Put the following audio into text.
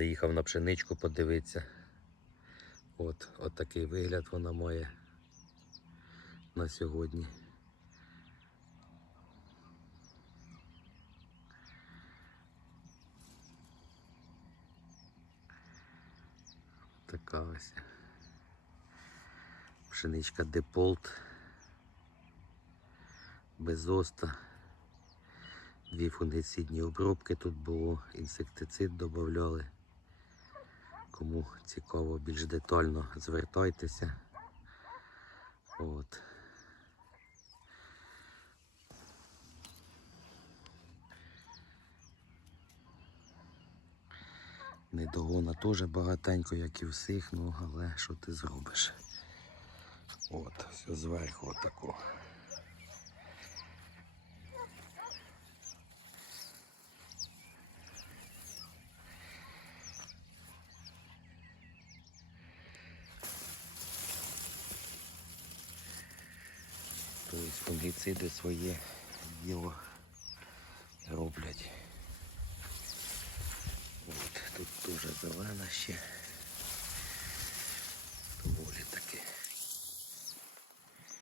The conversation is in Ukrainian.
Заїхав на пшеничку подивитися. От, от такий вигляд вона має на сьогодні. Така ось. Пшеничка деполт. Без оста. Дві фунгицидні обробки тут було, інсектицид додавали. Кому цікаво більш детально звертайтеся. От. Недогона теж багатенько, як і всіх, ну але що ти зробиш? От, все зверху отако. Тобто фунгіциди своє діло роблять. От, Тут дуже зелена ще.